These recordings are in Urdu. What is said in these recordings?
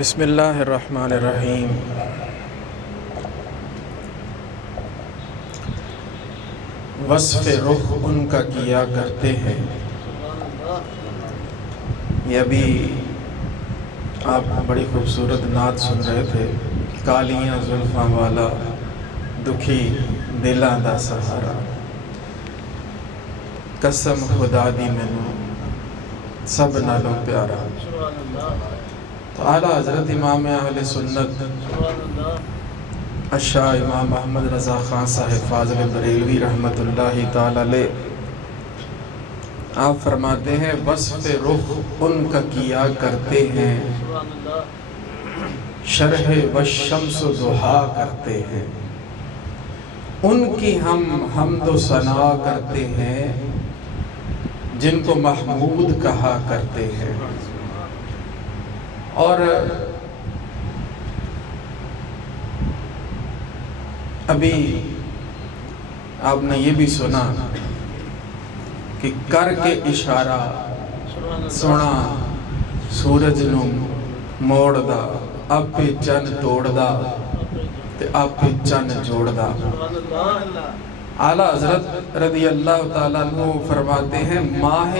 بسم اللہ الرحمن الرحیم۔ وصف رخ ان کا کیا کرتے ہیں، یہ ابھی آپ بڑی خوبصورت نعت سن رہے تھے، کالیاں زلفاں والا دکھی دلاں دا سہارا، قسم خدا دی مینوں سب نالوں پیارا۔ تو اعلیٰ حضرت امام اہل سنت الشاہ امام محمد رضا خان صاحب فاضل بریلوی رحمۃ اللہ تعالی علیہ آپ فرماتے ہیں وصف رخ ان کا کیا کرتے ہیں، شرح والشمس ضحیٰ کرتے ہیں، ان کی ہم حمد و ثنا کرتے ہیں جن کو محمود کہا کرتے ہیں۔ اور ابھی آپ نے یہ بھی سنا کہ کر کے اشارہ سونا سورج نو موڑ دا، آپ چن توڑ دا تے آپ چن جوڑ دا۔ اعلیٰ حضرت رضی اللہ تعالیٰ عنہ فرماتے ہیں ماہ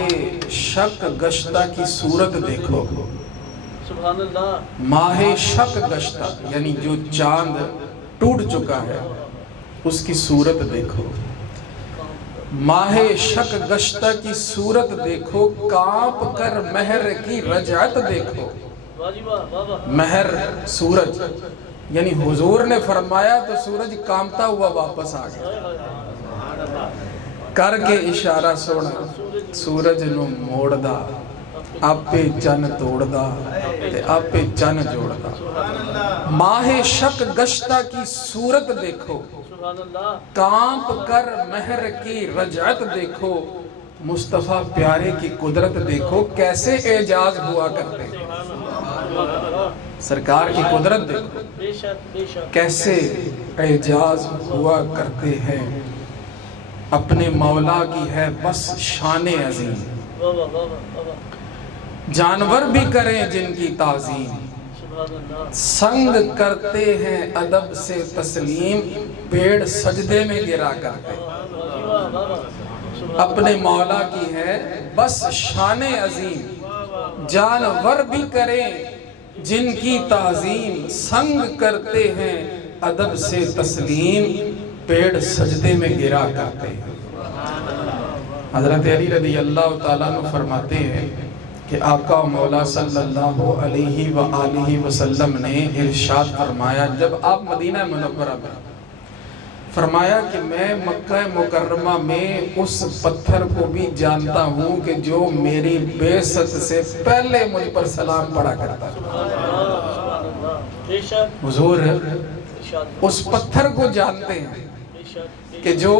شک گشتہ کی صورت دیکھو، ماہ شک گشتہ یعنی جو چاند ٹوٹ چکا ہے اس کی صورت دیکھو، ماہ شک گشتہ کی صورت دیکھو، کانپ کر مہر کی رجعت دیکھو۔ مہر سورج یعنی حضور نے فرمایا تو سورج کانپتا ہوا واپس آ گیا، کر کے اشارہ سونا سورج نو موڑ دا، آپ چن توڑ دا تے آپ چن جوڑ دا۔ ماہ شک گشتہ کی صورت دیکھو، کانپ کر مہر کی رجعت دیکھو، مصطفیٰ پیارے کی قدرت دیکھو کیسے اعجاز ہوا کرتے ہیں۔ سرکار کی قدرت دیکھو کیسے اعجاز ہوا کرتے ہیں، اپنے مولا کی ہے بس شان عظیم، جانور بھی کریں جن کی تعظیم، سنگ کرتے ہیں ادب سے تسلیم، پیڑ سجدے میں گرا کرتے ہیں۔ اپنے مولا کی ہے بس شان عظیم، جانور بھی کریں جن کی تعظیم، سنگ کرتے ہیں ادب سے تسلیم، پیڑ سجدے میں گرا کرتے ہیں۔ حضرت علی رضی اللہ تعالیٰ عنہ فرماتے ہیں کہ آقا مولا صلی اللہ علیہ وآلہ وسلم نے ارشاد فرمایا جب آپ مدینہ منورہ میں، فرمایا کہ میں مکہ مکرمہ میں اس پتھر کو بھی جانتا ہوں کہ جو میری بعثت سے پہلے مجھ پر سلام پڑھا کرتا ہے۔ حضور اس پتھر کو جانتے ہیں کہ جو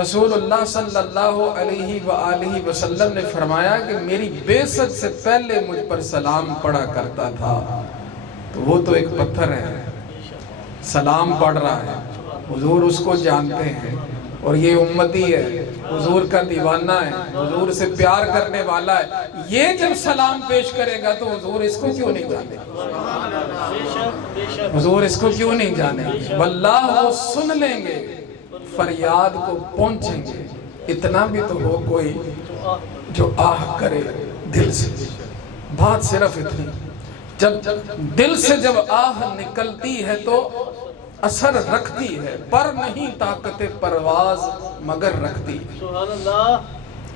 رسول اللہ صلی اللہ علیہ وآلہ وسلم نے فرمایا کہ میری بعثت سے پہلے مجھ پر سلام پڑھا کرتا تھا، تو وہ تو ایک پتھر ہے، سلام پڑھ رہا ہے، حضور اس کو جانتے ہیں، اور یہ امتی ہے، حضور کا دیوانہ ہے، حضور سے پیار کرنے والا ہے، یہ جب سلام پیش کرے گا تو حضور اس کو کیوں نہیں جانے، حضور اس کو کیوں نہیں جانے، واللہ وہ سن لیں گے، فریاد کو پہنچیں گے، اتنا بھی تو ہو کوئی جو آہ کرے دل سے۔ بات صرف اتنی، جب دل سے جب آہ نکلتی ہے تو اثر رکھتی ہے، پر نہیں طاقت پرواز مگر رکھتی ہے۔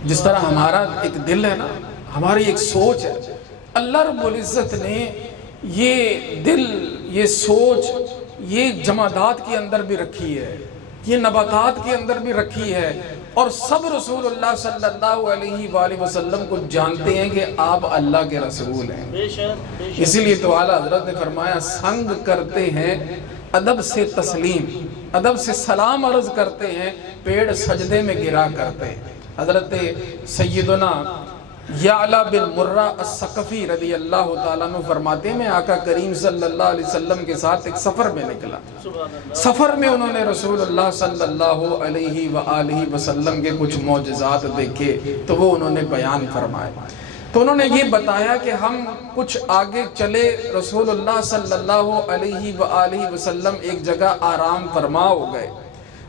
جس طرح ہمارا ایک دل ہے نا، ہماری ایک سوچ ہے، اللہ رب العزت نے یہ دل، یہ سوچ، یہ جمادات کے اندر بھی رکھی ہے، یہ نباتات کے اندر بھی رکھی ہے، اور سب رسول اللہ صلی اللہ علیہ وآلہ وسلم کو جانتے ہیں کہ آپ اللہ کے رسول ہیں۔ اسی لیے تو اعلیٰ حضرت نے فرمایا سنگ کرتے ہیں ادب سے تسلیم، ادب سے سلام عرض کرتے ہیں، پیڑ سجدے میں گرا کرتے ہیں۔ حضرت سیدنا یعلا بن مرہ الثقفی رضی اللہ تعالیٰ عنہ فرماتے ہیں میں آقا کریم صلی اللہ علیہ وسلم کے ساتھ ایک سفر میں نکلا، سفر میں انہوں نے رسول اللہ صلی اللہ علیہ وآلہ وسلم کے کچھ معجزات دیکھے تو وہ انہوں نے بیان فرمائے۔ تو انہوں نے یہ بتایا کہ ہم کچھ آگے چلے، رسول اللہ صلی اللہ علیہ وآلہ وسلم ایک جگہ آرام فرما ہو گئے۔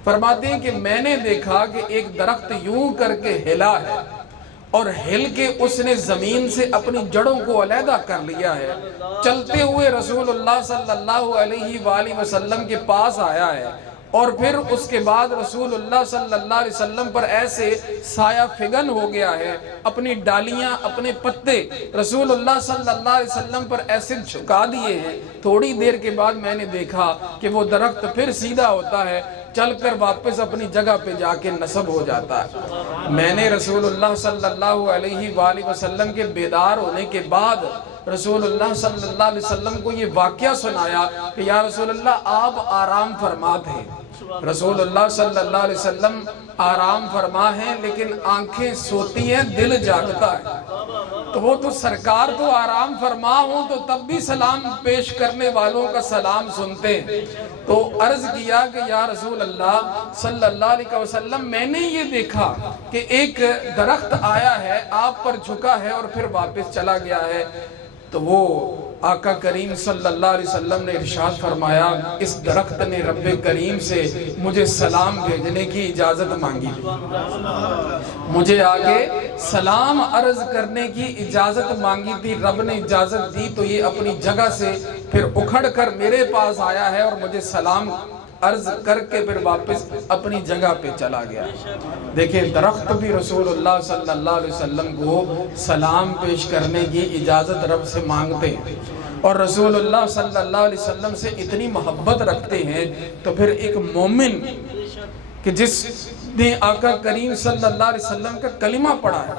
فرماتے ہیں کہ میں نے دیکھا کہ ایک درخت یوں کر کے ہلا ہے اور ہل کے اس نے زمین سے اپنی جڑوں کو علیحدہ کر لیا ہے، چلتے ہوئے رسول اللہ صلی اللہ علیہ وآلہ وسلم کے پاس آیا ہے، اور پھر اس کے بعد رسول اللہ صلی اللہ علیہ وسلم پر ایسے سایہ فگن ہو گیا ہے، اپنی ڈالیاں اپنے پتے رسول اللہ صلی اللہ علیہ وسلم پر ایسے جھکا دیے ہیں۔ تھوڑی دیر کے بعد میں نے دیکھا کہ وہ درخت پھر سیدھا ہوتا ہے، چل کر واپس اپنی جگہ پہ جا کے نصب ہو جاتا ہے۔ میں نے رسول اللہ صلی اللہ علیہ وآلہ وسلم کے بیدار ہونے کے بعد رسول اللہ صلی اللہ علیہ وسلم کو یہ واقعہ سنایا کہ یا رسول اللہ آپ آرام فرما تھے۔ رسول اللہ صلی اللہ علیہ وسلم آرام فرما ہیں لیکن آنکھیں سوتی ہیں، دل جاگتا ہے۔ تو وہ تو سرکار تو آرام فرما ہوں تو تب بھی سلام پیش کرنے والوں کا سلام سنتے ہیں۔ تو عرض کیا کہ یا رسول اللہ صلی اللہ علیہ وسلم میں نے یہ دیکھا کہ ایک درخت آیا ہے، آپ پر جھکا ہے اور پھر واپس چلا گیا ہے۔ تو وہ آقا کریم صلی اللہ علیہ وسلم نے ارشاد فرمایا اس درخت نے رب کریم سے مجھے سلام بھیجنے کی اجازت مانگی تھی، مجھے آگے سلام عرض کرنے کی اجازت مانگی تھی، رب نے اجازت دی تو یہ اپنی جگہ سے پھر اکھڑ کر میرے پاس آیا ہے اور مجھے سلام عرض کر کے پھر واپس اپنی جگہ پہ چلا گیا۔ دیکھیں درخت بھی رسول اللہ صلی اللہ علیہ وسلم کو سلام پیش کرنے کی اجازت رب سے مانگتے ہیں، اور رسول اللہ صلی اللہ علیہ وسلم سے اتنی محبت رکھتے ہیں۔ تو پھر ایک مومن کہ جس نے آقا کریم صلی اللہ علیہ وسلم کا کلمہ پڑھا ہے،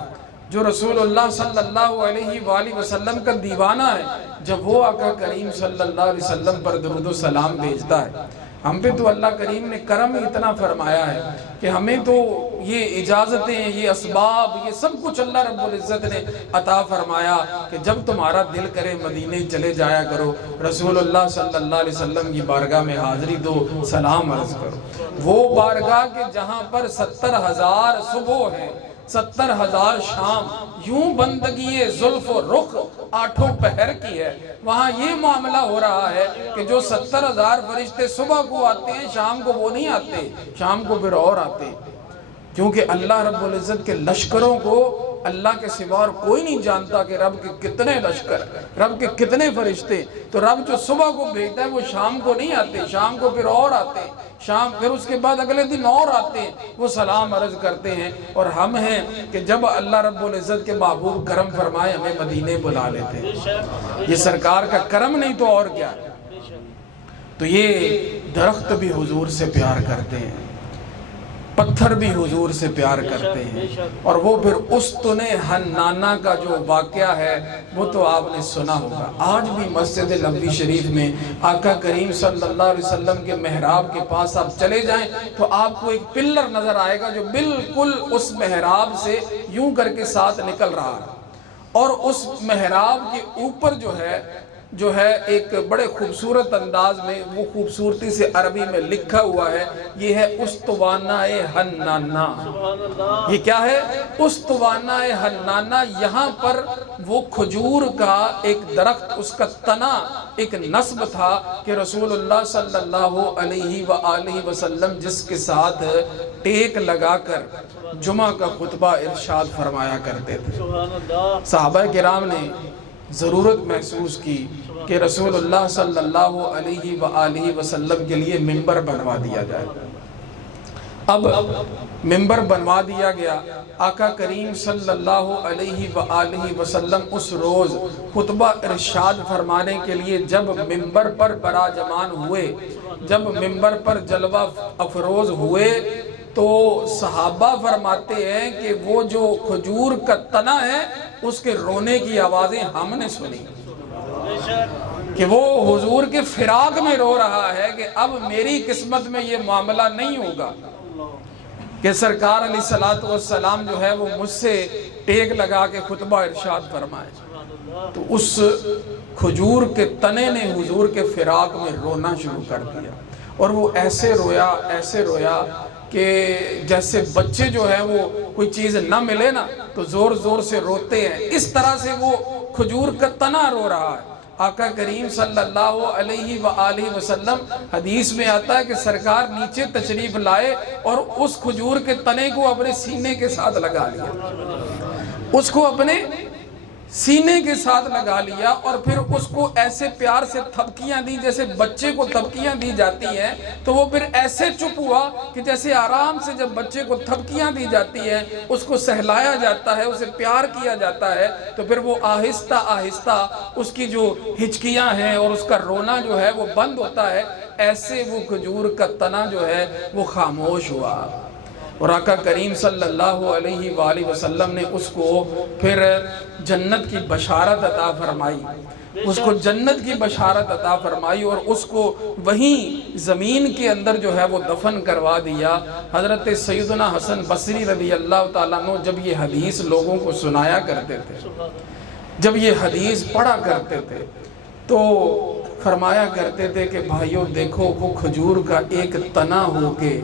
جو رسول اللہ صلی اللہ علیہ وآلہ وسلم کا دیوانہ ہے، جب وہ آقا کریم صلی اللہ علیہ وسلم پر درود و سلام بھیجتا ہے، ہم پہ تو اللہ کریم نے کرم اتنا فرمایا ہے کہ ہمیں تو یہ اجازتیں، یہ اسباب، یہ سب کچھ اللہ رب العزت نے عطا فرمایا کہ جب تمہارا دل کرے مدینے چلے جایا کرو، رسول اللہ صلی اللہ علیہ وسلم کی بارگاہ میں حاضری دو، سلام عرض کرو۔ وہ بارگاہ کے جہاں پر 70,000 صبح ہیں، 70,000 شام، یوں بندگی زلف و رخ 8 پہر کی ہے، وہاں یہ معاملہ ہو رہا ہے کہ جو 70,000 فرشتے صبح کو آتے ہیں شام کو وہ نہیں آتے، شام کو پھر اور آتے، کیونکہ اللہ رب العزت کے لشکروں کو اللہ کے سوا اور کوئی نہیں جانتا کہ رب کے کتنے لشکر، رب کے کتنے فرشتے۔ تو رب جو صبح کو بھیجتا ہے وہ شام کو نہیں آتے، شام کو پھر اور آتے، شام پھر اس کے بعد اگلے دن اور آتے ہیں، وہ سلام عرض کرتے ہیں۔ اور ہم ہیں کہ جب اللہ رب العزت کے محبوب کرم فرمائے ہمیں مدینے بلا لیتے ہیں، یہ سرکار کا کرم نہیں تو اور کیا۔ تو یہ درخت بھی حضور سے پیار کرتے ہیں، پتھر بھی حضور سے پیار کرتے ہیں، اور وہ پھر استن حنانہ کا جو واقعہ ہے وہ تو آپ نے سنا ہوگا۔ آج بھی مسجد نبوی شریف میں آقا کریم صلی اللہ علیہ وسلم کے محراب کے پاس آپ چلے جائیں تو آپ کو ایک پلر نظر آئے گا جو بالکل اس محراب سے یوں کر کے ساتھ نکل رہا ہے، اور اس محراب کے اوپر جو ہے ایک بڑے خوبصورت انداز میں وہ خوبصورتی سے عربی میں لکھا ہوا ہے، یہ ہے استوانہ حنانہ۔ یہ کیا ہے؟ استوانہ حنانہ۔ یہاں پر وہ کھجور کا ایک درخت، اس کا تنا ایک نسب تھا کہ رسول اللہ صلی اللہ علیہ وآلہ وسلم جس کے ساتھ ٹیک لگا کر جمعہ کا خطبہ ارشاد فرمایا کرتے تھے۔ صحابہ کرام نے ضرورت محسوس کی کہ رسول اللہ صلی اللہ علیہ وآلہ وسلم کے لیے منبر بنوا دیا جائے۔ اب منبر بنوا دیا گیا۔ آقا کریم صلی اللہ علیہ وآلہ وسلم اس روز خطبہ ارشاد فرمانے کے لیے جب منبر پر براجمان ہوئے، جب منبر پر جلوہ افروز ہوئے، تو صحابہ فرماتے ہیں کہ وہ جو کھجور کا تنا ہے اس کے رونے کی آوازیں ہم نے سنی کہ وہ حضور کے فراق میں رو رہا ہے کہ اب میری قسمت میں یہ معاملہ نہیں ہوگا کہ سرکار علیہ السلام جو ہے وہ مجھ سے ٹیک لگا کے خطبہ ارشاد فرمائے۔ تو اس کھجور کے تنے نے حضور کے فراق میں رونا شروع کر دیا، اور وہ ایسے رویا کہ جیسے بچے جو ہے وہ کوئی چیز نہ ملے نا تو زور زور سے روتے ہیں، اس طرح سے وہ کھجور کا تنا رو رہا ہے۔ آقا کریم صلی اللہ علیہ وآلہ وسلم حدیث میں آتا ہے کہ سرکار نیچے تشریف لائے اور اس کھجور کے تنے کو اپنے سینے کے ساتھ لگا لیا، اس کو اپنے سینے کے ساتھ لگا لیا، اور پھر اس کو ایسے پیار سے تھپکیاں دی جیسے بچے کو تھپکیاں دی جاتی ہیں، تو وہ پھر ایسے چپ ہوا کہ جیسے آرام سے جب بچے کو تھپکیاں دی جاتی ہیں، اس کو سہلایا جاتا ہے، اسے پیار کیا جاتا ہے، تو پھر وہ آہستہ آہستہ اس کی جو ہچکیاں ہیں اور اس کا رونا جو ہے وہ بند ہوتا ہے، ایسے وہ کھجور کا تنا جو ہے وہ خاموش ہوا۔ اور آقا کریم صلی اللہ علیہ وآلہ وسلم نے اس کو پھر جنت کی بشارت عطا فرمائی، اس کو جنت کی بشارت عطا فرمائی، اور اس کو وہیں زمین کے اندر جو ہے وہ دفن کروا دیا۔ حضرت سیدنا حسن بصری رضی اللہ تعالیٰ عنہ جب یہ حدیث لوگوں کو سنایا کرتے تھے، جب یہ حدیث پڑھا کرتے تھے، تو فرمایا کرتے تھے کہ بھائیوں دیکھو، وہ کھجور کا ایک تنا ہو کے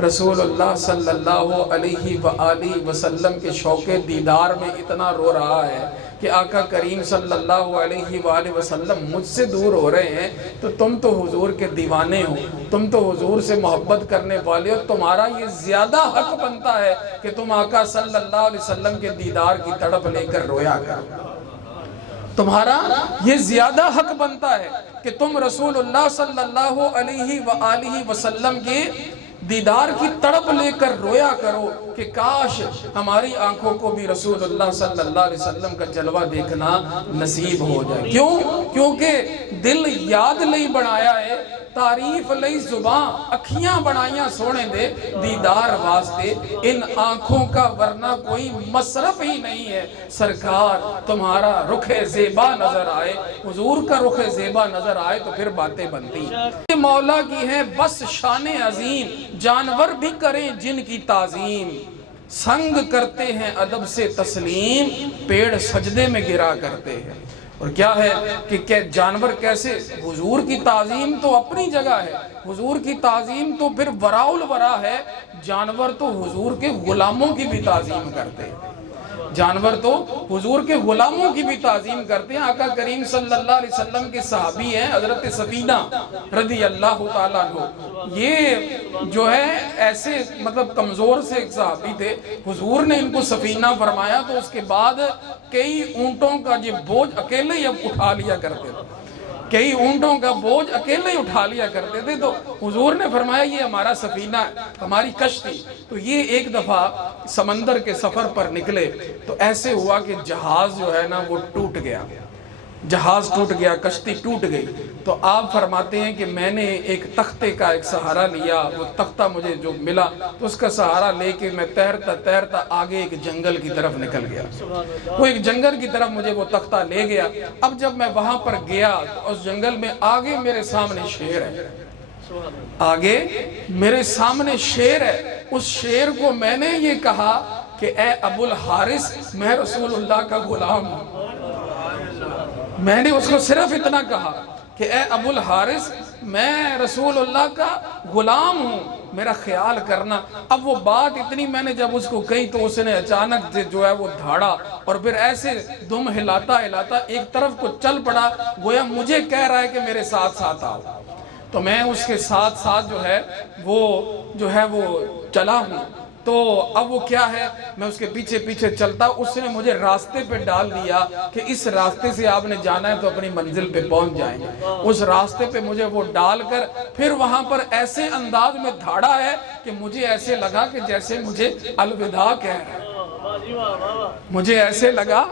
رسول اللہ صلی اللہ علیہ وآلہ وسلم کے شوق دیدار میں اتنا رو رہا ہے کہ آقا کریم صلی اللہ علیہ وآلہ وسلم مجھ سے دور ہو رہے ہیں، تو تم تو حضور کے دیوانے ہو، تم تو حضور سے محبت کرنے والے ہو، تمہارا یہ زیادہ حق بنتا ہے کہ تم آقا صلی اللہ علیہ وسلم کے دیدار کی تڑپ لے کر رویا کرو، تمہارا یہ زیادہ حق بنتا ہے کہ تم رسول اللہ صلی اللہ علیہ وآلہ وسلم کے دیدار کی تڑپ لے کر رویا کرو کہ کاش ہماری آنکھوں کو بھی رسول اللہ صلی اللہ علیہ وسلم کا جلوہ دیکھنا نصیب ہو جائے۔ کیوں؟ کیونکہ دل یاد لئی بنایا ہے، تعریف لئی زباں، اکھیاں بنائیاں سونے دے دیدار واسطے، ان آنکھوں کا ورنہ کوئی مصرف ہی نہیں ہے۔ سرکار تمہارا رخ زیبا نظر آئے، حضور کا رخ زیبا نظر آئے تو پھر باتیں بنتی ہیں۔ مولا کی ہے بس شان عظیم، جانور بھی کریں جن کی تعظیم، سنگ کرتے ہیں ادب سے تسلیم، پیڑ سجدے میں گرا کرتے ہیں۔ اور کیا ہے کہ جانور کیسے، حضور کی تعظیم تو اپنی جگہ ہے، حضور کی تعظیم تو پھر وراء الورا ہے، جانور تو حضور کے غلاموں کی بھی تعظیم کرتے ہیں، جانور تو حضور کے غلاموں کی بھی تعظیم کرتے ہیں۔ آقا کریم صلی اللہ علیہ وسلم کے صحابی ہیں حضرت سفینہ رضی اللہ تعالیٰ عنہ، یہ جو ہے ایسے مطلب کمزور سے ایک صحابی تھے، حضور نے ان کو سفینہ فرمایا تو اس کے بعد کئی اونٹوں کا یہ بوجھ اکیلے ہی اب اٹھا لیا کرتے تھے، کئی اونٹوں کا بوجھ اکیلے ہی اٹھا لیا کرتے تھے، تو حضور نے فرمایا یہ ہمارا سفینہ ہے، ہماری کشتی۔ تو یہ ایک دفعہ سمندر کے سفر پر نکلے تو ایسے ہوا کہ جہاز جو ہے نا وہ ٹوٹ گیا، جہاز ٹوٹ گیا، کشتی ٹوٹ گئی۔ تو آپ فرماتے ہیں کہ میں نے ایک تختے کا ایک سہارا لیا، وہ تختہ مجھے جو ملا تو اس کا سہارا لے کے میں تیرتا تیرتا آگے ایک جنگل کی طرف نکل گیا، وہ ایک جنگل کی طرف مجھے وہ تختہ لے گیا۔ اب جب میں وہاں پر گیا تو اس جنگل میں آگے میرے سامنے شیر ہے، آگے میرے سامنے شیر ہے، اس شیر کو میں نے یہ کہا کہ اے ابو الحارث میں رسول اللہ کا غلام ہوں، میں نے اس کو صرف اتنا کہا کہ اے ابو الحارث میں رسول اللہ کا غلام ہوں، میرا خیال کرنا۔ اب وہ بات اتنی میں نے جب اس کو کہی تو اس نے اچانک جو ہے وہ دھاڑا اور پھر ایسے دم ہلاتا ہلاتا ایک طرف کو چل پڑا، گویا مجھے کہہ رہا ہے کہ میرے ساتھ ساتھ آؤ۔ تو میں اس کے ساتھ ساتھ جو ہے وہ چلا ہوں۔ تو اب وہ کیا ہے، میں اس کے پیچھے پیچھے چلتا، اس نے مجھے راستے پہ ڈال دیا کہ اس راستے سے آپ نے جانا ہے تو اپنی منزل پہ پہنچ جائیں گے۔ اس راستے پہ مجھے وہ ڈال کر پھر وہاں پر ایسے انداز میں دھاڑا ہے کہ مجھے ایسے لگا کہ جیسے مجھے الوداع کہہ رہا ہے، مجھے ایسے لگا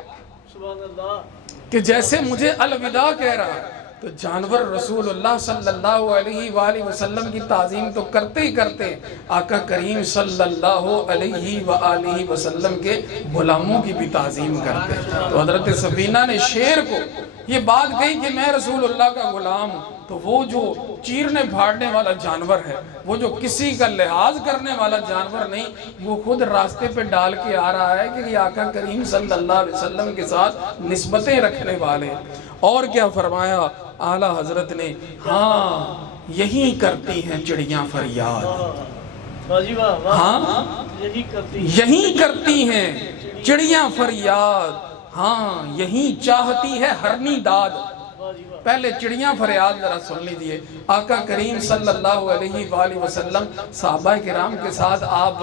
کہ جیسے مجھے الوداع کہہ رہا ہے۔ تو جانور رسول اللہ صلی اللہ علیہ وآلہ وسلم کی تعظیم تو کرتے ہی کرتے آقا کریم صلی اللہ علیہ وآلہ وسلم کے غلاموں کی بھی تعظیم کرتے۔ تو حضرت سفینہ نے شیر کو یہ بات کہی کہ میں رسول اللہ کا غلام ہوں، تو وہ جو چیرنے بھاڑنے والا جانور ہے، وہ جو کسی کا لحاظ کرنے والا جانور نہیں، وہ خود راستے پہ ڈال کے آ رہا ہے کہ یہ آقا کریم صلی اللہ علیہ وسلم کے ساتھ نسبتیں رکھنے والے۔ اور کیا فرمایا اعلیٰ حضرت نے، ہاں یہی کرتی ہیں چڑیاں فریاد، ہاں یہی کرتی ہیں چڑیاں فریاد، ہاں یہی چاہتی ہے ہرنی داد۔ پہلے چڑیاں فریاد ذرا سن لیجئے۔ آقا کریم صلی اللہ علیہ وآلہ وسلم صحابہ کرام کے ساتھ آپ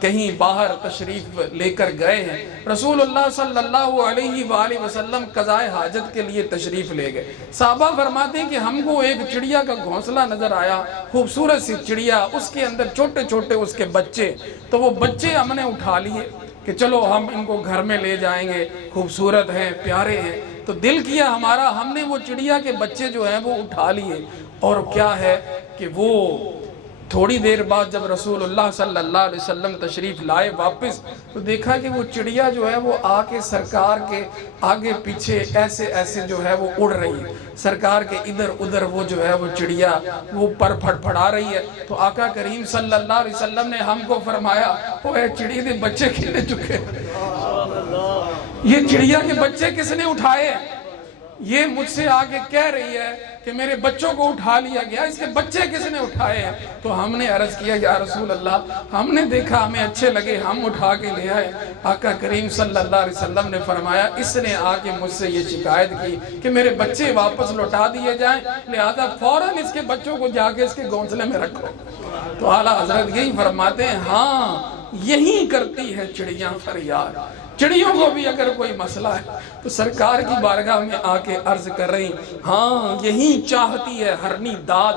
کہیں باہر تشریف لے کر گئے ہیں۔ رسول اللہ صلی اللہ علیہ وآلہ وسلم قضائے حاجت کے لیے تشریف لے گئے۔ صحابہ فرماتے ہیں کہ ہم کو ایک چڑیا کا گھونسلہ نظر آیا، خوبصورت سی چڑیا، اس کے اندر چھوٹے چھوٹے اس کے بچے، تو وہ بچے ہم نے اٹھا لیے کہ چلو ہم ان کو گھر میں لے جائیں گے، خوبصورت ہیں، پیارے ہیں۔ تو دل کیا ہمارا، ہم نے وہ چڑیا کے بچے جو ہیں وہ اٹھا لیے، اور کیا ہے کہ وہ تھوڑی دیر بعد جب رسول اللہ صلی اللہ علیہ وسلم تشریف لائے واپس، تو دیکھا کہ وہ چڑیا جو ہے وہ آ کے سرکار کے آگے پیچھے ایسے ایسے جو ہے وہ اڑ رہی ہے، سرکار کے ادھر ادھر وہ جو ہے وہ چڑیا وہ پر پھڑ پھڑا رہی ہے۔ تو آقا کریم صلی اللہ علیہ وسلم نے ہم کو فرمایا، اوہ چڑی دے بچے کھلے چکے، یہ چڑیا کے بچے کس نے اٹھائے؟ یہ مجھ سے آگے کہہ رہی ہے کہ میرے بچوں کو اٹھا لیا گیا، اس کے بچے کس نے اٹھائے ہیں؟ تو ہم نے عرض کیا یا رسول اللہ، ہم نے دیکھا، ہمیں اچھے لگے، ہم اٹھا کے لے آئے۔ آقا کریم صلی اللہ علیہ وسلم نے فرمایا اس نے آ کے مجھ سے یہ شکایت کی کہ میرے بچے واپس لوٹا دیے جائیں، لہذا فوراً اس کے بچوں کو جا کے اس کے گھونسلے میں رکھو۔ تو اعلیٰ حضرت یہی فرماتے ہیں، ہاں یہی کرتی ہے چڑیاں فریاد۔ چڑیوں کو بھی اگر کوئی مسئلہ ہے تو سرکار کی بارگاہ میں آ کے عرض کر رہی، ہاں یہی چاہتی ہے ہرنی داد،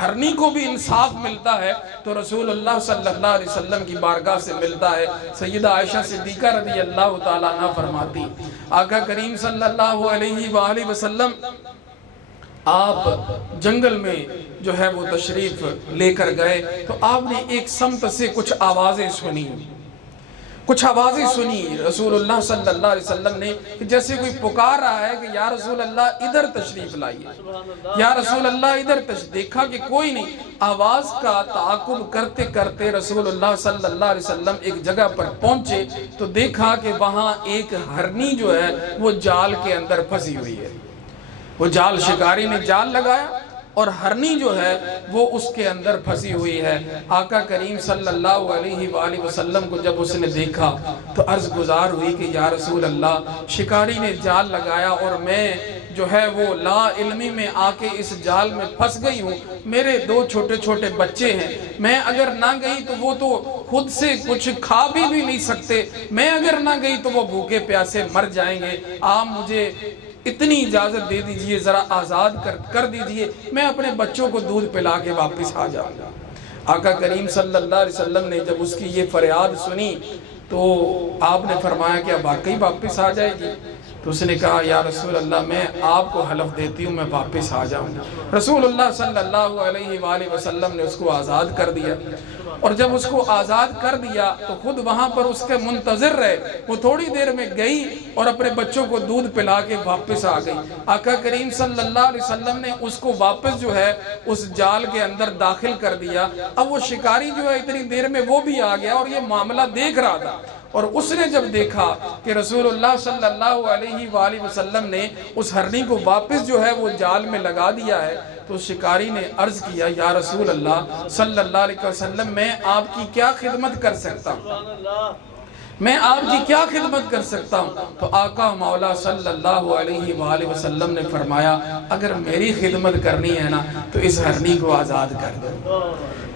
ہرنی کو بھی انصاف ملتا ہے تو رسول اللہ صلی اللہ علیہ وسلم کی بارگاہ سے ملتا ہے۔ سیدہ عائشہ صدیقہ رضی اللہ تعالیٰ عنہ فرماتی، آقا کریم صلی اللہ علیہ وآلہ وسلم آپ جنگل میں جو ہے وہ تشریف لے کر گئے، تو آپ نے ایک سمت سے کچھ آوازیں سنی، کچھ آوازیں سنی رسول اللہ صلی اللہ علیہ وسلم نے کہ جیسے کوئی پکار رہا ہے کہ یا رسول اللہ ادھر تشریف لائیے، یا رسول اللہ ادھر تشریف۔ دیکھا کہ کوئی نہیں، آواز کا تعاقب کرتے کرتے رسول اللہ صلی اللہ علیہ وسلم ایک جگہ پر پہنچے تو دیکھا کہ وہاں ایک ہرنی جو ہے وہ جال کے اندر پھنسی ہوئی ہے۔ وہ جال، شکاری نے جال لگایا اور ہرنی جو ہے وہ اس کے اندر پھنسی ہوئی ہے۔ آقا کریم صلی اللہ علیہ وآلہ وسلم کو جب اس نے دیکھا تو عرض گزار ہوئی کہ یا رسول اللہ، شکاری نے جال لگایا اور میں جو ہے وہ لا علمی میں آ کے اس جال میں پھنس گئی ہوں، میرے دو چھوٹے چھوٹے بچے ہیں، میں اگر نہ گئی تو وہ تو خود سے کچھ کھا بھی نہیں سکتے، میں اگر نہ گئی تو وہ بھوکے پیاسے مر جائیں گے، آپ مجھے اتنی اجازت دے دیجئے، ذرا آزاد کر دیجئے، میں اپنے بچوں کو دودھ پلا کے واپس آ جاؤں گا۔ آقا کریم صلی اللہ علیہ وسلم نے جب اس کی یہ فریاد سنی تو آپ نے فرمایا کہ اب واقعی واپس آ جائے گی؟ تو اس نے کہا یا رسول اللہ میں آپ کو حلف دیتی ہوں میں واپس آ جاؤں گا۔ رسول اللہ صلی اللہ علیہ وآلہ وسلم نے اس کو آزاد کر دیا، اور جب اس کو آزاد کر دیا تو خود وہاں پر اس کے منتظر رہے۔ وہ تھوڑی دیر میں گئی اور اپنے بچوں کو دودھ پلا کے واپس آ گئی۔ آقا کریم صلی اللہ علیہ وسلم نے اس کو واپس جو ہے اس جال کے اندر داخل کر دیا۔ اب وہ شکاری جو ہے اتنی دیر میں وہ بھی آ گیا اور یہ معاملہ دیکھ رہا تھا، اور اس نے جب دیکھا کہ رسول اللہ صلی اللہ علیہ وآلہ وسلم نے اس ہرنی کو واپس جو ہے وہ جال میں لگا دیا ہے، تو شکاری نے عرض کیا یا رسول اللہ صلی اللہ علیہ وسلم میں آپ کی کیا خدمت کر سکتا ہوں، میں آپ کی کیا خدمت کر سکتا ہوں؟ تو آقا مولا صلی اللہ علیہ وآلہ وسلم نے فرمایا اگر میری خدمت کرنی ہے نا تو اس ہرنی کو آزاد کر دو،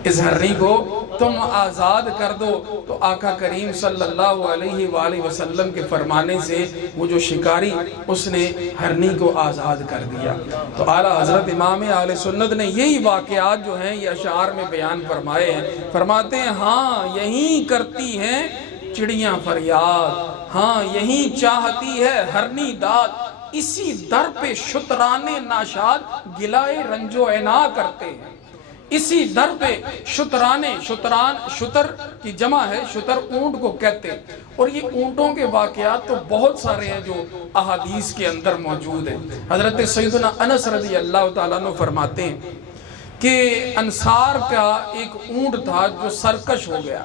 اس ہرنی کو تم آزاد کر دو۔ تو آقا کریم صلی اللہ علیہ وآلہ وسلم کے فرمانے سے وہ جو شکاری اس نے ہرنی کو آزاد کر دیا۔ تو اعلیٰ حضرت امام اہل سنت نے یہی واقعات جو ہیں یہ اشعار میں بیان فرمائے ہیں، فرماتے ہیں ہاں یہی کرتی ہیں چڑیاں فریاد، ہاں یہی چاہتی ہے ہرنی داد، اسی در پہ شتران ناشاد گلائے رنج و عنا کرتے ہیں، اسی در پہ شتران شتر کی جمع ہے، شتر اونٹ کو کہتے ہیں، اور یہ اونٹوں کے واقعات تو بہت سارے ہیں جو احادیث کے اندر موجود ہیں۔ حضرت سیدنا انس رضی اللہ تعالیٰ عنہ فرماتے ہیں کہ انصار کا ایک اونٹ تھا جو سرکش ہو گیا،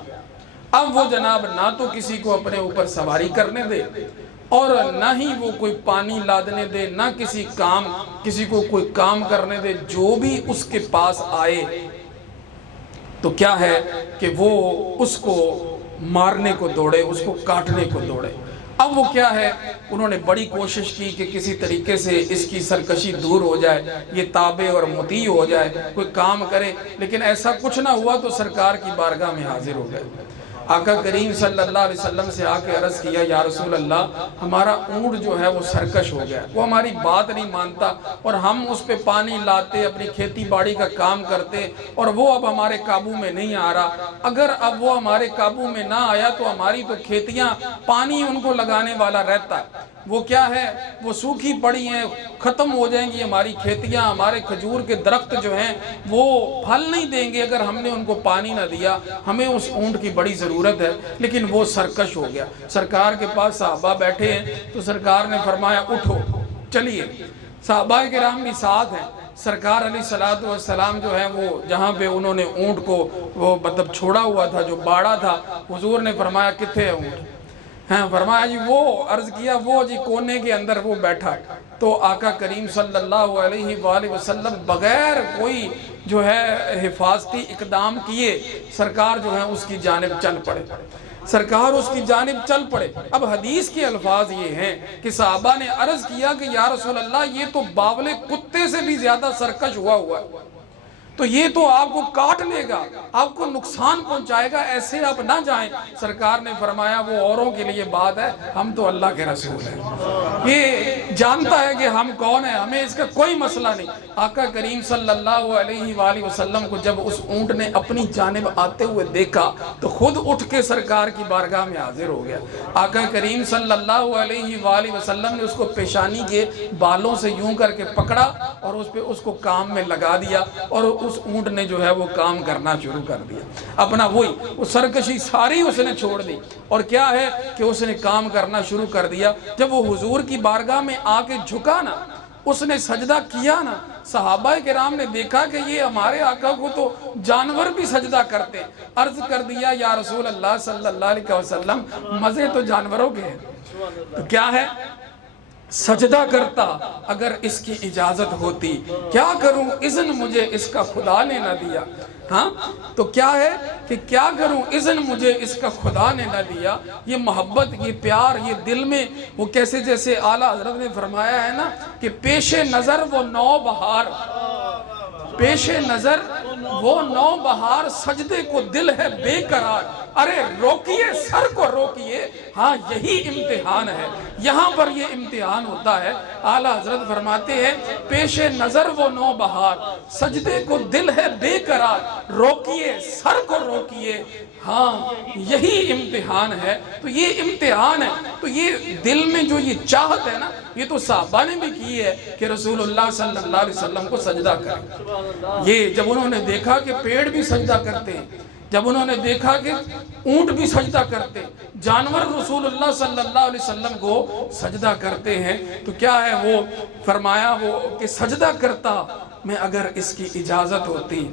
اب وہ جناب نہ تو کسی کو اپنے اوپر سواری کرنے دے اور نہ ہی وہ کوئی پانی لادنے دے، نہ کسی کو کوئی کام کرنے دے، جو بھی اس کے پاس آئے تو کیا ہے کہ وہ اس کو مارنے کو دوڑے، اس کو کاٹنے کو دوڑے۔ اب وہ کیا ہے، انہوں نے بڑی کوشش کی کہ کسی طریقے سے اس کی سرکشی دور ہو جائے، یہ تابع اور مطیع ہو جائے، کوئی کام کرے، لیکن ایسا کچھ نہ ہوا تو سرکار کی بارگاہ میں حاضر ہو گئے۔ آقا کریم صلی اللہ علیہ وسلم سے آ کے عرض کیا، یا رسول اللہ، ہمارا اونٹ جو ہے وہ سرکش ہو گیا، وہ ہماری بات نہیں مانتا، اور ہم اس پہ پانی لاتے، اپنی کھیتی باڑی کا کام کرتے، اور وہ اب ہمارے قابو میں نہیں آ رہا۔ اگر اب وہ ہمارے قابو میں نہ آیا تو ہماری تو کھیتیاں پانی ان کو لگانے والا رہتا، وہ کیا ہے، وہ سوکھی پڑی ہیں، ختم ہو جائیں گی ہماری کھیتیاں، ہمارے کھجور کے درخت جو ہیں وہ پھل نہیں دیں گے اگر ہم نے ان کو پانی نہ دیا، ہمیں اس اونٹ کی بڑی ضرورت ہے۔ لیکن وہ سرکش ہو گیا۔ سرکار کے پاس صحابہ بیٹھے ہیں تو سرکار نے فرمایا اٹھو چلیے، صحابہ کرام بھی ساتھ ہیں۔ سرکار علیہ السلام جو ہے وہ جہاں پہ انہوں نے اونٹ کو وہ مطلب چھوڑا ہوا تھا، جو باڑا تھا، حضور نے فرمایا کتھے ہے اونٹ؟ ہاں، فرمایا جی وہ، عرض کیا وہ جی کونے کے اندر وہ بیٹھا۔ تو آقا کریم صلی اللہ علیہ وآلہ وسلم بغیر کوئی جو ہے حفاظتی اقدام کیے سرکار جو ہے اس کی جانب چل پڑے، سرکار اس کی جانب چل پڑے۔ اب حدیث کے الفاظ یہ ہیں کہ صحابہ نے عرض کیا کہ یا رسول اللہ، یہ تو باولے کتے سے بھی زیادہ سرکش ہوا ہے، تو یہ تو آپ کو کاٹ لے گا، آپ کو نقصان پہنچائے گا، ایسے آپ نہ جائیں۔ سرکار نے فرمایا وہ اوروں کے لیے بات ہے، ہم تو اللہ کے رسول ہیں، یہ جانتا ہے کہ ہم کون ہیں، ہمیں اس کا کوئی مسئلہ نہیں۔ آقا کریم صلی اللہ علیہ وآلہ وسلم کو جب اس اونٹ نے اپنی جانب آتے ہوئے دیکھا تو خود اٹھ کے سرکار کی بارگاہ میں حاضر ہو گیا۔ آقا کریم صلی اللہ علیہ وآلہ وسلم نے اس کو پیشانی کے بالوں سے یوں کر کے پکڑا اور اس کو کام میں لگا دیا، اور اس اونٹ نے جو ہے وہ کام کرنا شروع کر دیا اپنا، وہی وہ سرکشی ساری اس نے چھوڑ دی، اور کیا ہے کہ اس نے کام کرنا شروع کر دیا۔ جب وہ حضور کی بارگاہ میں آ کے جھکا نا، اس نے سجدہ کیا نا، صحابہ کرام نے دیکھا کہ یہ ہمارے آقا کو تو جانور بھی سجدہ کرتے، عرض کر دیا یا رسول اللہ صلی اللہ علیہ وسلم، مزے تو جانوروں کے ہیں، تو کیا ہے، سجدہ کرتا اگر اس کی اجازت ہوتی، کیا کروں اذن مجھے اس کا خدا نے نہ دیا۔ ہاں تو کیا ہے کہ کیا کروں اذن مجھے اس کا خدا نے نہ دیا۔ یہ محبت، یہ پیار، یہ دل میں وہ کیسے، جیسے اعلیٰ حضرت نے فرمایا ہے نا کہ پیش نظر وہ نو بہار، پیش نظر وہ نو بہار، سجدے کو دل ہے بے قرار۔ ارے روکیے، سر کو روکیے، ہاں یہی امتحان ہے، یہاں پر یہ امتحان ہوتا ہے۔ اعلیٰ حضرت فرماتے ہیں پیش نظر وہ نو بہار، سجدے کو دل ہے بے قرار، روکیے سر کو روکیے، ہاں یہی امتحان ہے۔ تو یہ امتحان ہے، تو یہ دل میں جو یہ چاہت ہے نا، یہ تو صحابہ نے بھی کی ہے کہ رسول اللہ صلی اللہ علیہ وسلم کو سجدہ کریں۔ یہ جب انہوں نے دیکھا کہ پیڑ بھی سجدہ کرتے ہیں، جب انہوں نے دیکھا کہ اونٹ بھی سجدہ کرتے، جانور رسول اللہ صلی اللہ علیہ وسلم کو سجدہ کرتے ہیں، تو کیا ہے وہ فرمایا وہ کہ سجدہ کرتا میں اگر اس کی اجازت ہوتی،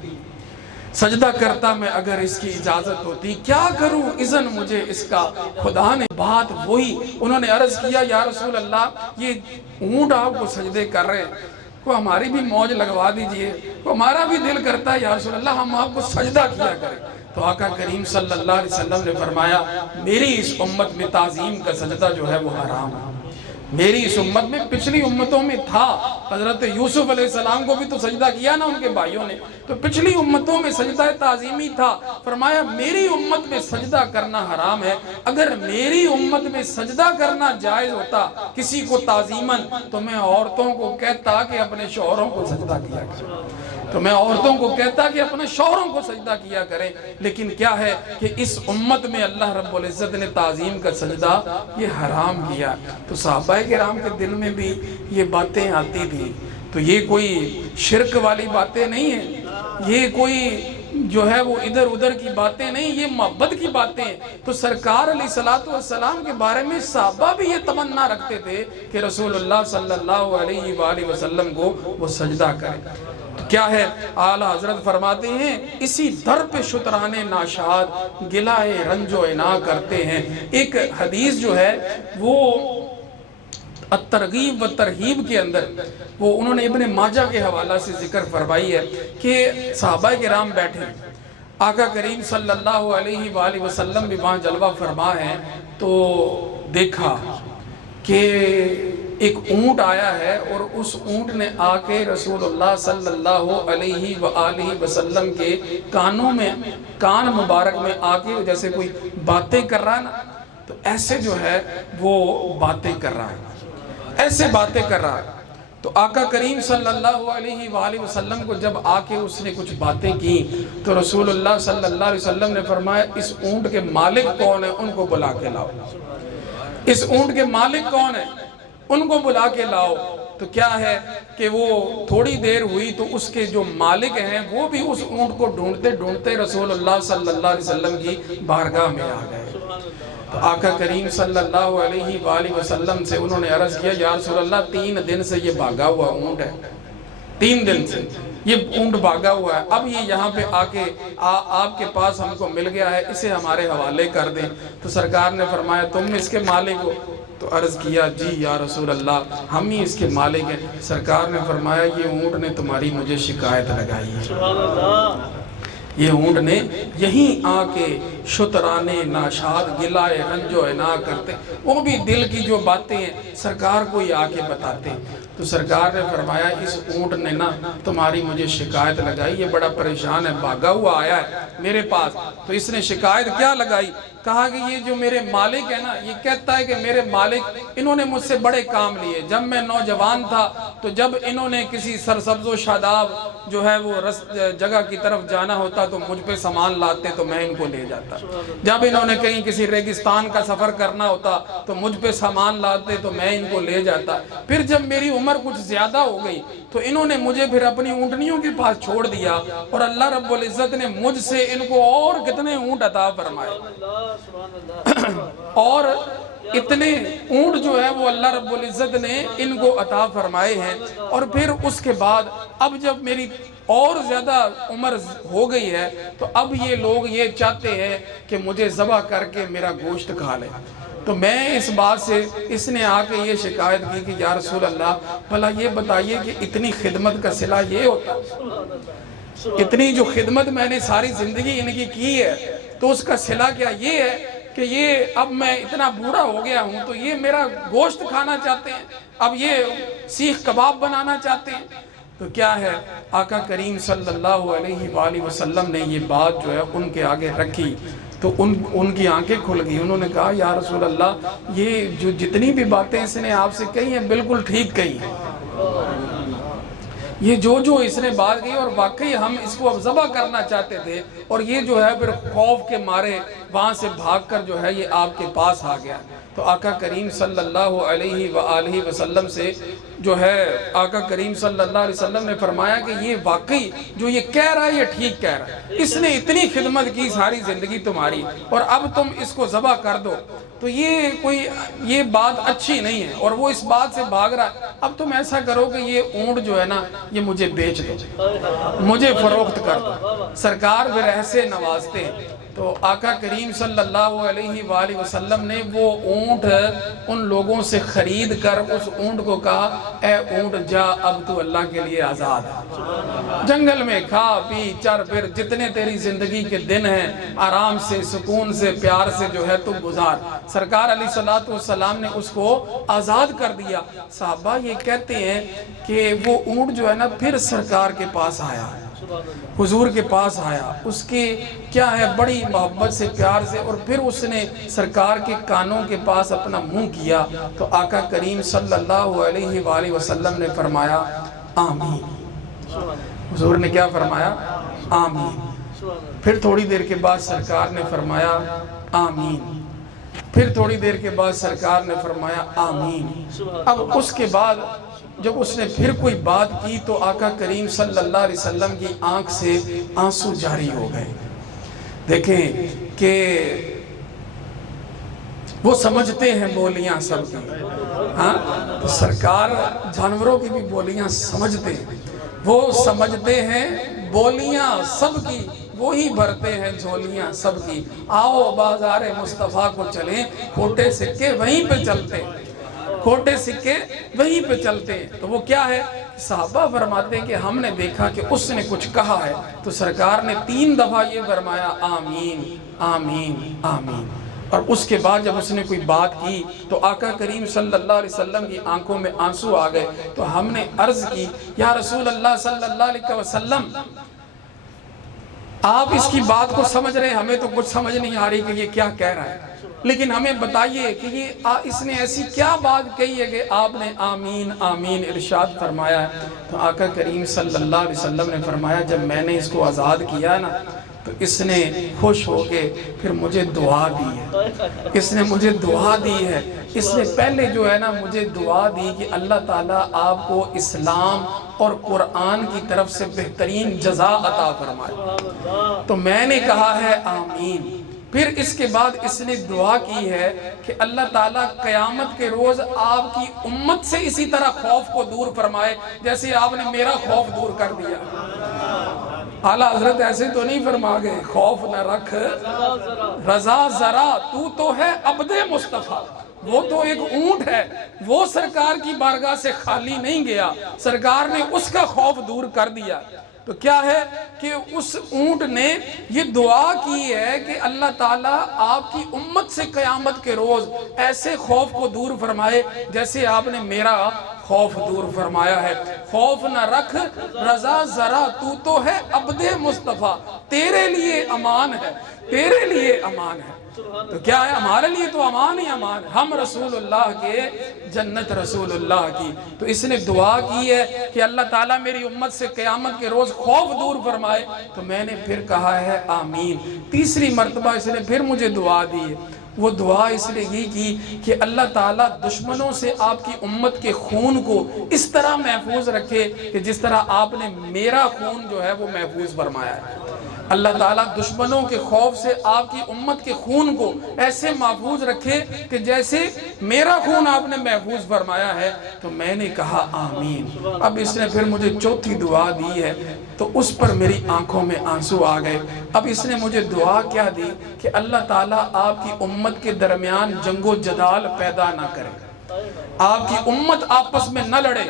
سجدہ کرتا میں اگر اس کی اجازت ہوتی، کیا کروں اذن مجھے اس کا خدا نے۔ بات وہی انہوں نے عرض کیا یا رسول اللہ، یہ اونٹ آپ کو سجدے کر رہے ہیں، کو ہماری بھی موج لگوا دیجئے، کو ہمارا بھی دل کرتا ہے یا رسول اللہ ہم آپ کو سجدہ کیا کریں۔ تو آقا کریم صلی اللہ علیہ وسلم نے فرمایا میری اس امت میں تعظیم کا سجدہ جو ہے وہ حرام ہے۔ میری اس امت میں، پچھلی امتوں میں تھا، حضرت یوسف علیہ السلام کو بھی تو سجدہ کیا نا ان کے بھائیوں نے، تو پچھلی امتوں میں سجدہ تعظیمی تھا۔ فرمایا میری امت میں سجدہ کرنا حرام ہے، اگر میری امت میں سجدہ کرنا جائز ہوتا کسی کو تعظیماً تو میں عورتوں کو کہتا کہ اپنے شوہروں کو سجدہ کیا کریں، تو میں عورتوں کو کہتا کہ اپنے شوہروں کو سجدہ کیا کریں۔ لیکن کیا ہے کہ اس امت میں اللہ رب العزت نے تعظیم کا سجدہ یہ حرام کیا، تو صحابہ کرام کے دل میں بھی یہ باتیں آتی تھی۔ تو یہ کوئی شرک والی باتیں نہیں ہیں، یہ کوئی جو ہے وہ ادھر ادھر کی باتیں نہیں، یہ محبت کی باتیں ہیں۔ تو سرکار علیہ السلام کے بارے میں صحابہ بھی یہ تمنا رکھتے تھے کہ رسول اللہ صلی اللہ علیہ وآلہ وسلم کو وہ سجدہ کریں۔ کیا ہے اعلیٰ حضرت فرماتے ہیں اسی در پہ شترانے ناشاد گلائے رنج و عنا کرتے ہیں۔ ایک حدیث جو ہے وہ الترغیب و ترہیب کے اندر وہ انہوں نے ابن ماجہ کے حوالہ سے ذکر فرمائی ہے کہ صحابہ کرام بیٹھے، آقا کریم صلی اللہ علیہ وآلہ وسلم بھی وہاں جلوہ فرما ہے تو دیکھا کہ ایک اونٹ آیا ہے اور اس اونٹ نے آ کے رسول اللہ صلی اللہ علیہ وآلہ وسلم کے کانوں میں، کان مبارک میں آ کے جیسے کوئی باتیں کر رہا ہے نا، تو ایسے جو ہے وہ باتیں کر رہا ہے، ایسے باتیں کر رہا ہے۔ تو آقا کریم صلی اللہ علیہ وآلہ وسلم کو جب آ کے اس نے کچھ باتیں کی تو رسول اللہ صلی اللہ علیہ وسلم نے فرمایا اس اونٹ کے مالک کون ہیں ان کو بلا کے لاؤ، اس اونٹ کے مالک کون ہیں ان کو بلا کے لاؤ۔ تو کیا ہے کہ وہ تھوڑی دیر ہوئی تو اس کے جو مالک ہیں وہ بھی اس اونٹ کو ڈھونڈتے ڈھونڈتے رسول اللہ صلی اللہ علیہ وسلم کی بارگاہ میں آ گئے۔ تو آقا کریم صلی اللہ علیہ وآلہ وسلم سے انہوں نے عرض کیا یا رسول اللہ 3 دن سے یہ بھاگا ہوا اونٹ ہے، 3 دن سے یہ اونٹ بھاگا ہوا ہے، اب یہ یہاں پہ آ کے آپ کے پاس ہم کو مل گیا ہے، اسے ہمارے حوالے کر دیں۔ تو سرکار نے فرمایا تم اس کے مالک ہو؟ تو عرض کیا جی یا رسول اللہ ہم ہی اس کے مالک ہیں۔ سرکار نے فرمایا یہ اونٹ نے تمہاری مجھے شکایت لگائی ہے، یہ اونٹ نے یہیں آ کے شترانے ناشاد گلائے رنج و عنا کرتے، وہ بھی دل کی جو باتیں ہیں سرکار کو ہی آ کے بتاتے۔ تو سرکار نے فرمایا اس اونٹ نے نا تمہاری مجھے شکایت لگائی، یہ بڑا پریشان ہے، بھاگا ہوا آیا ہے میرے پاس۔ تو اس نے شکایت کیا لگائی؟ کہا کہ یہ جو میرے مالک ہے نا یہ کہتا ہے کہ میرے مالک انہوں نے مجھ سے بڑے کام لیے، جب میں نوجوان تھا تو جب انہوں نے کسی سرسبز و شاداب جو ہے وہ جگہ کی طرف جانا ہوتا تو مجھ پہ سامان لاتے تو میں ان کو لے جاتا، جب انہوں نے کہیں کسی ریگستان کا سفر کرنا ہوتا تو مجھ پہ سامان لاتے تو میں ان کو لے جاتا۔ پھر جب میری عمر کچھ زیادہ ہو گئی تو انہوں نے مجھے پھر اپنی اونٹنیوں کے پاس چھوڑ دیا اور اللہ رب العزت نے مجھ سے ان کو اور کتنے اونٹ عطا فرمائے، اور اتنے اونٹ جو ہے وہ اللہ رب العزت نے ان کو عطا فرمائے ہیں۔ اور پھر اس کے بعد اب جب میری اور زیادہ عمر ہو گئی ہے تو اب یہ لوگ یہ چاہتے ہیں کہ مجھے ذبح کر کے میرا گوشت کھا لیں۔ تو میں اس بات سے اس نے آ کے یہ شکایت کی کہ یا رسول اللہ بھلا یہ بتائیے کہ اتنی خدمت کا صلہ یہ ہوتا، اتنی جو خدمت میں نے ساری زندگی ان کی ہے تو اس کا صلہ کیا یہ ہے کہ یہ اب میں اتنا بوڑھا ہو گیا ہوں تو یہ میرا گوشت کھانا چاہتے ہیں، اب یہ سیخ کباب بنانا چاہتے ہیں۔ تو کیا ہے آقا کریم صلی اللہ علیہ وآلہ وسلم نے یہ بات جو ہے ان کے آگے رکھی تو ان کی آنکھیں کھل گئی، انہوں نے کہا یا رسول اللہ یہ جو جتنی بھی باتیں اس نے آپ سے کہی ہیں بالکل ٹھیک کہی ہیں، یہ جو اس نے بات کی اور واقعی ہم اس کو اب ذبح کرنا چاہتے تھے، اور یہ جو ہے پھر خوف کے مارے وہاں سے بھاگ کر جو ہے یہ آپ کے پاس آ گیا۔ تو آقا کریم صلی اللہ علیہ وآلہ وسلم سے جو ہے آقا کریم صلی اللہ علیہ وسلم نے فرمایا کہ یہ واقعی جو یہ کہہ رہا ہے یہ ٹھیک کہہ رہا ہے، اس نے اتنی خدمت کی ساری زندگی تمہاری اور اب تم اس کو ذبح کر دو تو یہ بات اچھی نہیں ہے، اور وہ اس بات سے بھاگ رہا ہے۔ اب تم ایسا کرو کہ یہ اونٹ جو ہے نا یہ مجھے بیچ دو، مجھے فروخت کر دو۔ سرکار پھر ایسے نوازتے تو آقا کریم صلی اللہ علیہ وآلہ وسلم نے وہ اونٹ ان لوگوں سے خرید کر اس اونٹ کو کہا اے اونٹ جا اب تو اللہ کے لیے آزاد ہے، جنگل میں کھا پی چر پھر جتنے تیری زندگی کے دن ہیں آرام سے سکون سے پیار سے جو ہے تو گزار۔ سرکار علیہ السلام نے اس کو آزاد کر دیا۔ صحابہ یہ کہتے ہیں کہ وہ اونٹ جو ہے نا پھر سرکار کے پاس آیا، حضور کے پاس آیا، اس کے کیا ہے بڑی محبت سے پیار سے، اور پھر اس نے سرکار کے کانوں کے پاس اپنا منہ کیا تو آقا کریم صلی اللہ علیہ وآلہ وسلم نے فرمایا آمین۔ حضور نے کیا فرمایا؟ آمین۔ پھر تھوڑی دیر کے بعد سرکار نے فرمایا آمین، پھر تھوڑی دیر کے بعد سرکار نے فرمایا آمین۔ اب اس کے بعد جب اس نے پھر کوئی بات کی تو آقا کریم صلی اللہ علیہ وسلم کی آنکھ سے آنسو جاری ہو گئے۔ دیکھیں کہ وہ سمجھتے ہیں بولیاں سب کی، ہاں تو سرکار جانوروں کی بھی بولیاں سمجھتے ہیں، وہ سمجھتے ہیں بولیاں سب کی، وہی بھرتے ہیں جھولیاں سب کی۔ آؤ بازار مصطفیٰ کو چلیں، کھوٹے سکے وہیں پہ چلتے، کھوٹے سکے وہیں پہ چلتے ہیں۔ تو وہ کیا ہے؟ صحابہ فرماتے ہیں کہ ہم نے دیکھا کہ اس نے کچھ کہا ہے تو سرکار نے 3 دفعہ یہ فرمایا آمین آمین آمین، اور اس کے بعد جب اس نے کوئی بات کی تو آقا کریم صلی اللہ علیہ وسلم کی آنکھوں میں آنسو آ گئے۔ تو ہم نے عرض کی یا رسول اللہ صلی اللہ علیہ وسلم آپ اس کی بات کو سمجھ رہے ہیں، ہمیں تو کچھ سمجھ نہیں آ رہی کہ یہ کیا کہہ رہا ہے، لیکن ہمیں بتائیے کہ یہ اس نے ایسی کیا بات کہی ہے کہ آپ نے آمین آمین ارشاد فرمایا ہے۔ تو آقا کریم صلی اللہ علیہ وسلم نے فرمایا جب میں نے اس کو آزاد کیا ہے نا تو اس نے خوش ہو کے پھر مجھے دعا دی ہے، اس نے مجھے دعا دی ہے، اس نے پہلے جو ہے نا مجھے دعا دی کہ اللہ تعالیٰ آپ کو اسلام اور قرآن کی طرف سے بہترین جزا عطا فرمائے۔ تو میں نے کہا ہے آمین۔ پھر اس کے بعد اس نے دعا کی ہے کہ اللہ تعالیٰ قیامت کے روز آپ کی امت سے اسی طرح خوف کو دور فرمائے جیسے آپ نے میرا خوف دور کر دیا۔ اعلیٰ حضرت ایسے تو نہیں فرما گئے خوف نہ رکھ رضا ذرا، تو ہے عبد مصطفیٰ، وہ تو ایک اونٹ ہے، وہ سرکار کی بارگاہ سے خالی نہیں گیا، سرکار نے اس کا خوف دور کر دیا۔ تو کیا ہے کہ اس اونٹ نے یہ دعا کی ہے کہ اللہ تعالیٰ آپ کی امت سے قیامت کے روز ایسے خوف کو دور فرمائے جیسے آپ نے میرا خوف دور فرمایا ہے۔ خوف نہ رکھ رضا ذرا، تو ہے عبد مصطفیٰ، تیرے لیے امان ہے، تیرے لیے امان ہے۔ تو کیا ہے؟ ہمارے لیے تو امان ہی امان ہے، ہم رسول اللہ کے، جنت رسول اللہ کی۔ تو اس نے دعا کی ہے کہ اللہ تعالیٰ میری امت سے قیامت کے روز خوف دور فرمائے، تو میں نے پھر کہا ہے آمین۔ تیسری مرتبہ اس نے پھر مجھے دعا دی ہے، وہ دعا اس نے یہ کی کہ اللہ تعالیٰ دشمنوں سے آپ کی امت کے خون کو اس طرح محفوظ رکھے کہ جس طرح آپ نے میرا خون جو ہے وہ محفوظ فرمایا ہے۔ اللہ تعالیٰ دشمنوں کے خوف سے آپ کی امت کے خون کو ایسے محفوظ رکھے کہ جیسے میرا خون آپ نے محفوظ فرمایا ہے۔ تو میں نے کہا آمین۔ اب اس نے پھر مجھے چوتھی دعا دی ہے تو اس پر میری آنکھوں میں آنسو آ گئے۔ اب اس نے مجھے دعا کیا دی کہ اللہ تعالیٰ آپ کی امت کے درمیان جنگ و جدال پیدا نہ کرے، آپ کی امت آپس میں نہ لڑے،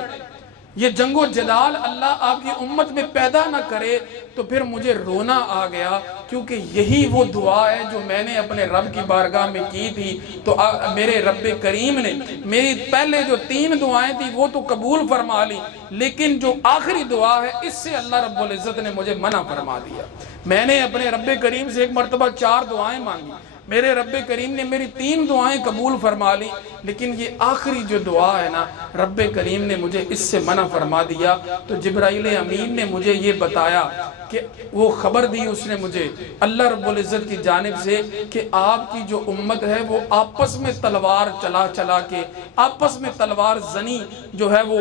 یہ جنگ و جدال اللہ آپ کی امت میں پیدا نہ کرے۔ تو پھر مجھے رونا آ گیا کیونکہ یہی وہ دعا ہے جو میں نے اپنے رب کی بارگاہ میں کی تھی۔ تو میرے رب کریم نے میری پہلے جو 3 دعائیں تھی وہ تو قبول فرما لی، لیکن جو آخری دعا ہے اس سے اللہ رب العزت نے مجھے منع فرما دیا۔ میں نے اپنے رب کریم سے ایک مرتبہ 4 دعائیں مانگی، میرے رب کریم نے میری 3 دعائیں قبول فرما لی، لیکن یہ آخری جو دعا ہے نا رب کریم نے مجھے اس سے منع فرما دیا۔ تو جبرائیل امین نے مجھے یہ بتایا کہ وہ خبر دی اس نے مجھے اللہ رب العزت کی جانب سے کہ آپ کی جو امت ہے وہ آپس میں تلوار چلا کے آپس میں تلوار زنی جو ہے وہ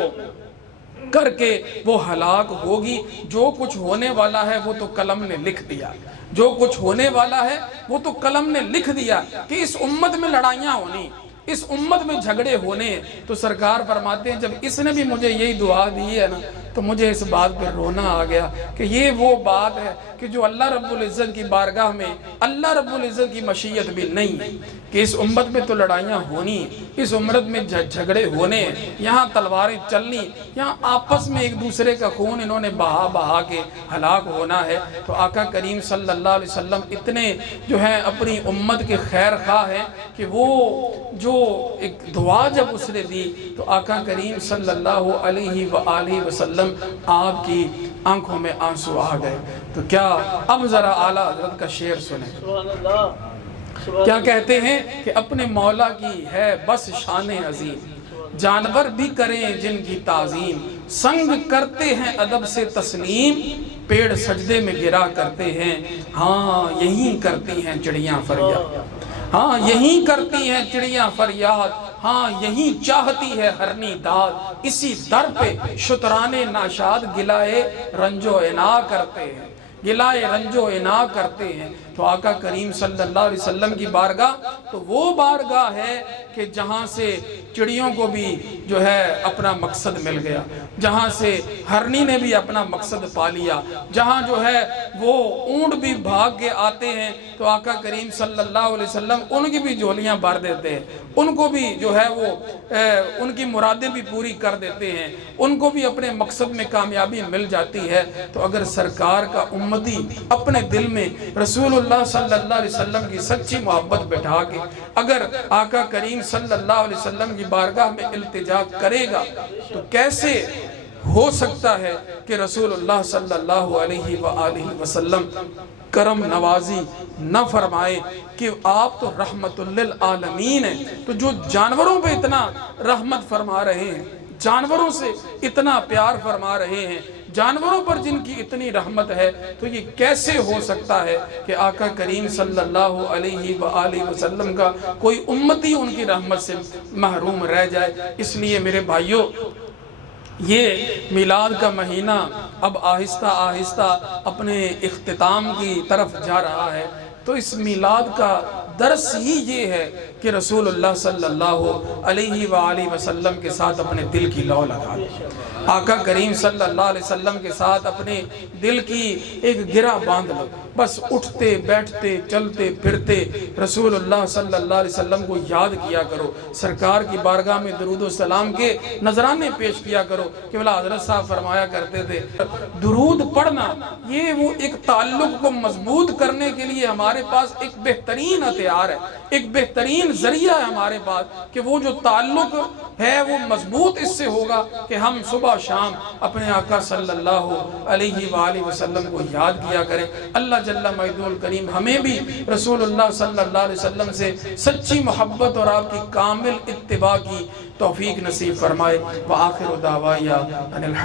کر کے وہ ہلاک ہوگی۔ جو کچھ ہونے والا ہے وہ تو قلم نے لکھ دیا، جو کچھ ہونے والا ہے وہ تو قلم نے لکھ دیا کہ اس امت میں لڑائیاں ہونی، اس امت میں جھگڑے ہونے۔ تو سرکار فرماتے ہیں جب اس نے بھی مجھے یہی دعا دی ہے نا تو مجھے اس بات پہ رونا آ گیا کہ یہ وہ بات ہے کہ جو اللہ رب العزت کی بارگاہ میں اللہ رب العزت کی مشیت بھی نہیں ہے کہ اس امت میں تو لڑائیاں ہونی، اس امت میں جھگڑے ہونے، یہاں تلواریں چلنی، یہاں آپس میں ایک دوسرے کا خون انہوں نے بہا کے ہلاک ہونا ہے۔ تو آقا کریم صلی اللہ علیہ وسلم اتنے جو ہیں اپنی امت کے خیر خواہ ہیں کہ وہ جو ایک دعا جب اس نے دی تو آقا کریم صلی اللہ علیہ وآلہ وسلم آپ کی آنکھوں میں آنسو آ گئے۔ تو کیا اب ذرا اعلیٰ حضرت کا شعر سنیں، کیا کہتے ہیں کہ اپنے مولا کی ہے بس شان عظیم، جانور بھی کریں جن کی تعظیم، سنگ کرتے ہیں ادب سے تسلیم، پیڑ سجدے میں گرا کرتے ہیں، ہاں یہی کرتی ہیں چڑیاں فریاد، ہاں یہی کرتی ہیں چڑیاں فریاد، ہاں یہی چاہتی ہے ہرنی داد، اسی در پہ شتران ناشاد گلائے رنج و عنا کرتے ہیں، گلائے رنج و عنا کرتے ہیں۔ تو آقا کریم صلی اللہ علیہ وسلم کی بارگاہ تو وہ بارگاہ ہے کہ جہاں سے چڑیوں کو بھی جو ہے اپنا مقصد مل گیا، جہاں سے ہرنی نے بھی اپنا مقصد پا لیا، جہاں جو ہے وہ اونٹ بھی بھاگ کے آتے ہیں تو آقا کریم صلی اللہ علیہ وسلم ان کی بھی جھولیاں بھر دیتے ہیں، ان کو بھی جو ہے وہ ان کی مرادیں بھی پوری کر دیتے ہیں، ان کو بھی اپنے مقصد میں کامیابی مل جاتی ہے۔ تو اگر سرکار کا امتی اپنے دل میں رسول اللہ صلی اللہ علیہ وسلم کی سچی محبت بٹھا کے اگر آقا کریم صلی اللہ علیہ وسلم کی بارگاہ میں التجا کرے گا تو کیسے ہو سکتا ہے کہ رسول اللہ صلی اللہ علیہ وآلہ وسلم کرم نوازی نہ فرمائے کہ آپ تو رحمت للعالمین ہیں، تو جو جانوروں پہ اتنا رحمت فرما رہے ہیں، جانوروں سے اتنا پیار فرما رہے ہیں، جانوروں پر جن کی اتنی رحمت ہے، تو یہ کیسے ہو سکتا ہے کہ آقا کریم صلی اللہ علیہ وآلہ وسلم کا کوئی امتی ان کی رحمت سے محروم رہ جائے۔ اس لیے میرے بھائیوں، یہ میلاد کا مہینہ اب آہستہ آہستہ اپنے اختتام کی طرف جا رہا ہے، تو اس میلاد کا درس ہی یہ ہے کہ رسول اللہ صلی اللہ علیہ وآلہ وسلم کے ساتھ اپنے دل کی لو لگا دیں، آقا کریم صلی اللہ علیہ وسلم کے ساتھ اپنے دل کی ایک گرہ باندھ لو، بس اٹھتے بیٹھتے چلتے پھرتے رسول اللہ صلی اللہ علیہ وسلم کو یاد کیا کرو، سرکار کی بارگاہ میں درود و سلام کے نذرانے پیش کیا کرو کہ بلا حضرت صاحب فرمایا کرتے تھے درود پڑھنا یہ وہ ایک تعلق کو مضبوط کرنے کے لیے ہمارے پاس ایک بہترین ہتھیار ہے، ایک بہترین ذریعہ ہے ہمارے پاس کہ وہ جو تعلق ہے وہ مضبوط اس سے ہوگا کہ ہم صبح شام اپنے آقا صلی اللہ علیہ وآلہ وسلم کو یاد کیا کریں۔ اللہ جل مجدہ الکریم ہمیں بھی رسول اللہ صلی اللہ علیہ وسلم سے سچی محبت اور آپ کی کامل اتباع کی توفیق نصیب فرمائے۔ وآخر دعوایا ان الحمد